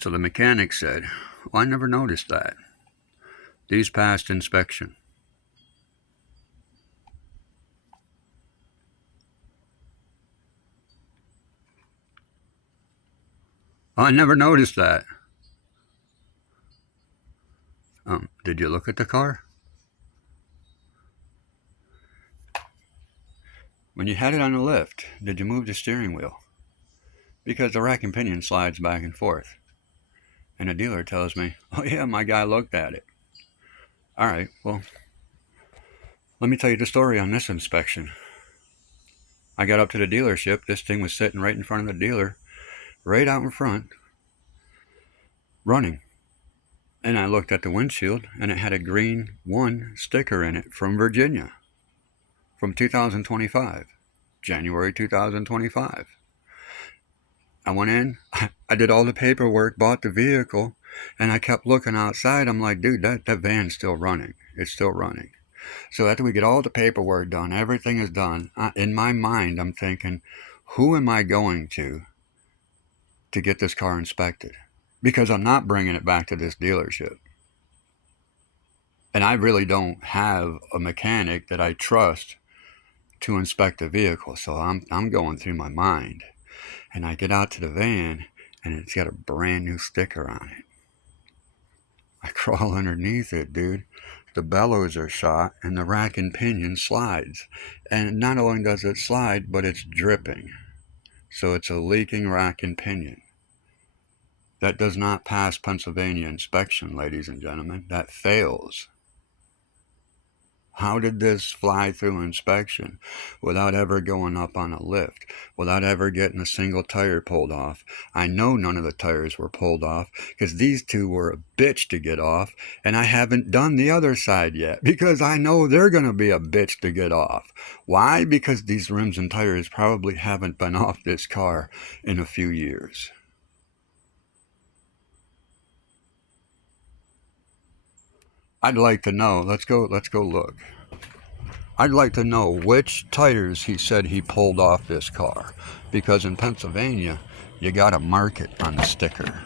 So the mechanic said, well, I never noticed that. These passed inspection. Oh, I never noticed that. Did you look at the car? When you had it on the lift, did you move the steering wheel? Because the rack and pinion slides back and forth. And the dealer tells me, oh yeah, my guy looked at it. All right, well, let me tell you the story on this inspection. I got up to the dealership. This thing was sitting right in front of the dealer, right out in front, running. And I looked at the windshield, and it had a green 1 sticker in it from Virginia, from 2025, January 2025. I went in, I did all the paperwork, bought the vehicle, and I kept looking outside. I'm like, dude, that van's still running. It's still running. So after we get all the paperwork done, everything is done, in my mind, I'm thinking, who am I going to get this car inspected? Because I'm not bringing it back to this dealership. And I really don't have a mechanic that I trust to inspect the vehicle. So I'm going through my mind. And I get out to the van, and it's got a brand new sticker on it. I crawl underneath it, dude. The bellows are shot, and the rack and pinion slides. And not only does it slide, but it's dripping. So it's a leaking rack and pinion. That does not pass Pennsylvania inspection, ladies and gentlemen. That fails. How did this fly through inspection without ever going up on a lift, without ever getting a single tire pulled off? I know none of the tires were pulled off because these two were a bitch to get off, and I haven't done the other side yet because I know they're going to be a bitch to get off. Why? Because these rims and tires probably haven't been off this car in a few years. I'd like to know. Let's go look. I'd like to know which tires he said he pulled off this car, because in Pennsylvania, you got to mark it on the sticker.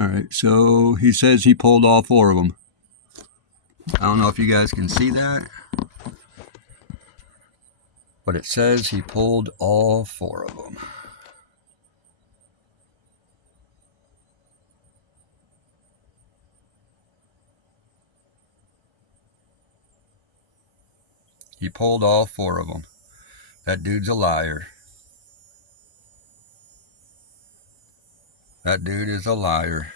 All right, so he says he pulled all 4 of them. I don't know if you guys can see that, but it says he pulled all 4 of them. He pulled all 4 of them. That dude's a liar. That dude is a liar.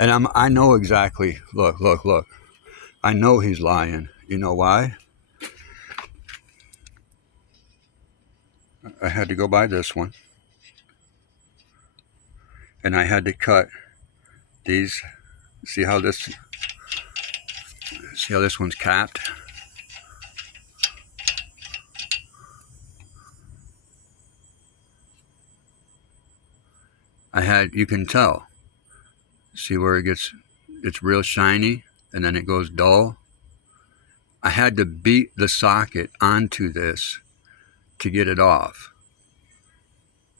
And I know exactly, look. I know he's lying. You know why? I had to go buy this one. And I had to cut these. See how this one's capped? You can tell. See where it's real shiny and then it goes dull? I had to beat the socket onto this to get it off.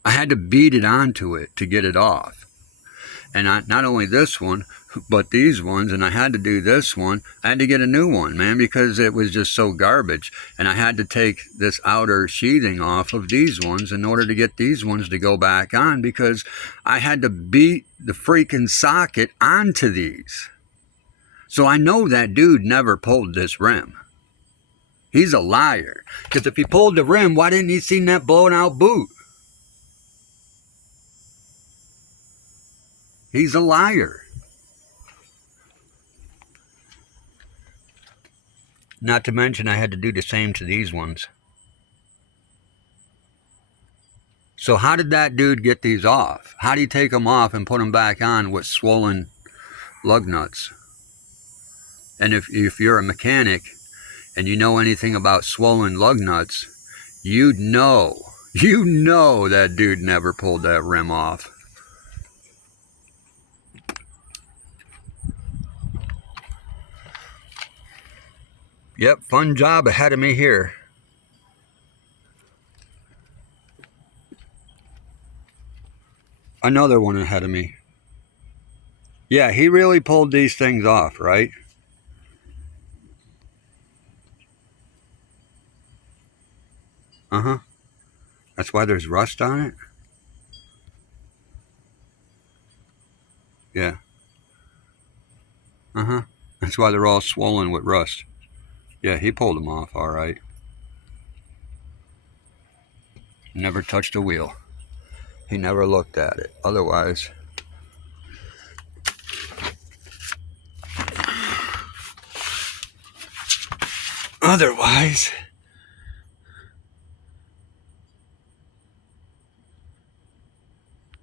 I had to beat it onto it to get it off. And not only this one, but these ones, and I had to do this one. I had to get a new one, man, because it was just so garbage. And I had to take this outer sheathing off of these ones in order to get these ones to go back on, because I had to beat the freaking socket onto these. So I know that dude never pulled this rim. He's a liar. Because if he pulled the rim, why didn't he see that blown out boot? He's a liar. Not to mention I had to do the same to these ones. So how did that dude get these off? How do you take them off and put them back on with swollen lug nuts? And if you're a mechanic and you know anything about swollen lug nuts, you'd know You know that dude never pulled that rim off. Yep, fun job ahead of me here. Another one ahead of me. Yeah, he really pulled these things off, right? Uh-huh. That's why there's rust on it? Yeah. Uh-huh. That's why they're all swollen with rust. Yeah, he pulled them off all right. Never touched a wheel. He never looked at it. Otherwise,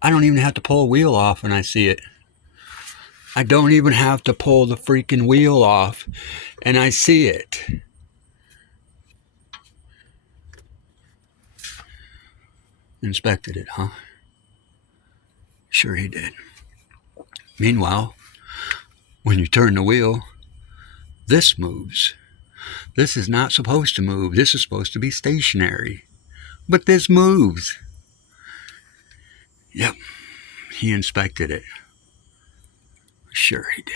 I don't even have to pull a wheel off when I see it. I don't even have to pull the freaking wheel off and I see it. Inspected it, huh? Sure he did. Meanwhile, when you turn the wheel, this moves. This is not supposed to move. This is supposed to be stationary. But this moves. Yep, he inspected it. Sure he did.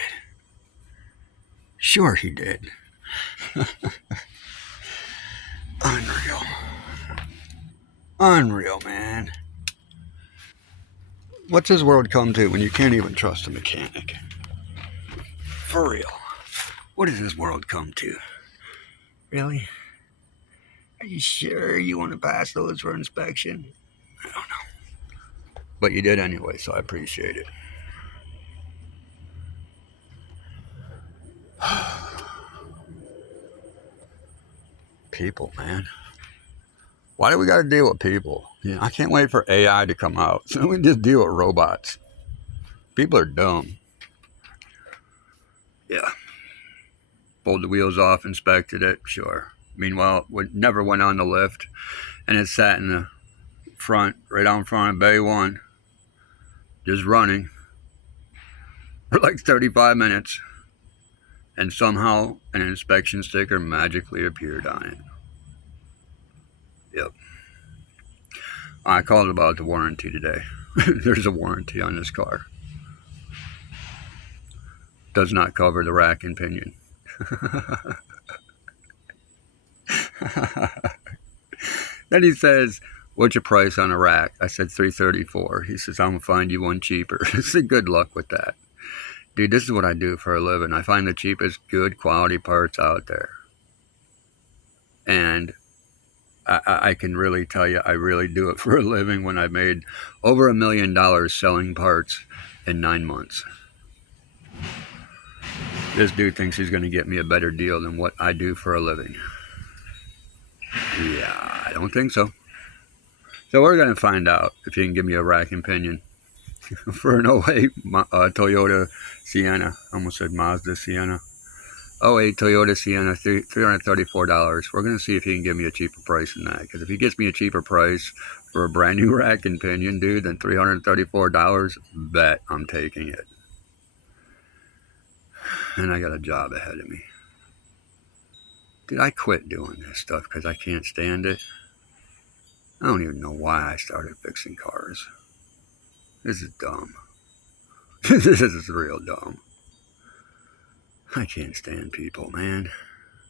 Sure he did. Unreal. Unreal, man. What's this world come to when you can't even trust a mechanic? For real. What does this world come to? Really? Are you sure you want to pass those for inspection? I don't know. But you did anyway, so I appreciate it. People, man. Why do we got to deal with people? I can't wait for AI to come out. So we just deal with robots. People are dumb. Yeah. Pulled the wheels off, inspected it, sure. Meanwhile, it never went on the lift, and it sat in the front, right out in front of Bay 1, just running for like 35 minutes. And somehow an inspection sticker magically appeared on it. Yep. I called about the warranty today. There's a warranty on this car. Does not cover the rack and pinion. Then he says, "What's your price on a rack?" I said $334. He says, "I'm gonna find you one cheaper." I said, "Good luck with that." Dude, this is what I do for a living. I find the cheapest good quality parts out there. And I can really tell you, I really do it for a living when I made over $1 million selling parts in 9 months. This dude thinks he's going to get me a better deal than what I do for a living. Yeah, I don't think so. So we're going to find out if he can give me a rack and pinion for an 08 Toyota Sienna. I almost said Mazda Sienna. 08 Toyota Sienna, $334. We're going to see if he can give me a cheaper price than that. Because if he gets me a cheaper price for a brand new rack and pinion, dude, than $334, bet I'm taking it. And I got a job ahead of me. Dude, I quit doing this stuff because I can't stand it. I don't even know why I started fixing cars. This is dumb. This is real dumb. I can't stand people, man.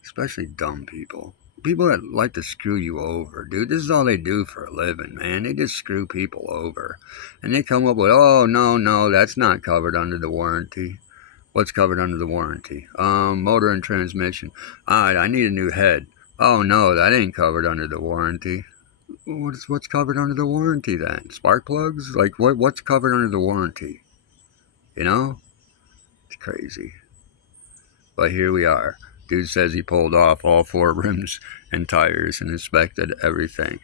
Especially dumb people. People that like to screw you over, dude. This is all they do for a living, man. They just screw people over. And they come up with, oh, no, that's not covered under the warranty. What's covered under the warranty? Motor and transmission. All right, I need a new head. Oh, no, that ain't covered under the warranty. What's covered under the warranty then? Spark plugs? Like, what's covered under the warranty? You know? It's crazy. But here we are. Dude says he pulled off all 4 rims and tires and inspected everything.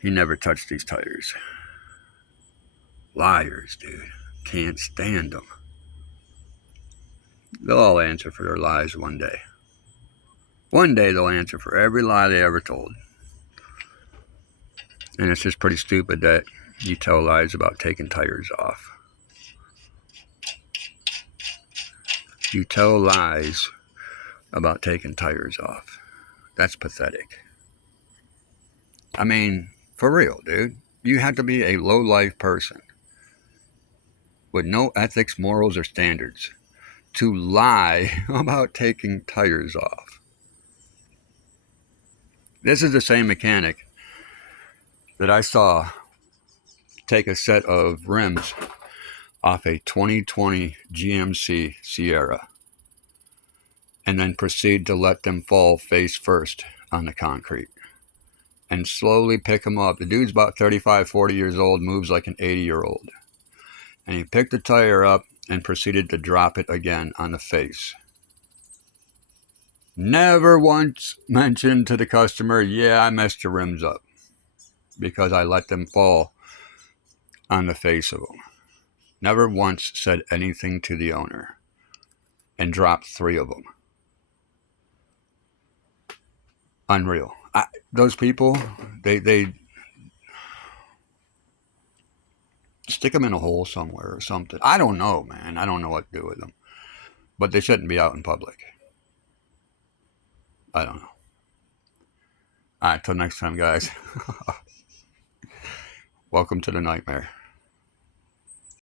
He never touched these tires. Liars, dude. Can't stand them. They'll all answer for their lies one day. One day they'll answer for every lie they ever told. And it's just pretty stupid that you tell lies about taking tires off. You tell lies about taking tires off. That's pathetic. I mean, for real, dude. You have to be a low-life person with no ethics, morals, or standards to lie about taking tires off. This is the same mechanic that I saw take a set of rims off a 2020 GMC Sierra and then proceed to let them fall face first on the concrete and slowly pick them up. The dude's about 35, 40 years old, moves like an 80-year-old. And he picked the tire up and proceeded to drop it again on the face. Never once mentioned to the customer, yeah, I messed your rims up because I let them fall on the face of them. Never once said anything to the owner and dropped 3 of them. Unreal. Those people, they stick them in a hole somewhere or something. I don't know, man. I don't know what to do with them. But they shouldn't be out in public. I don't know. All right, till next time, guys. Welcome to the nightmare.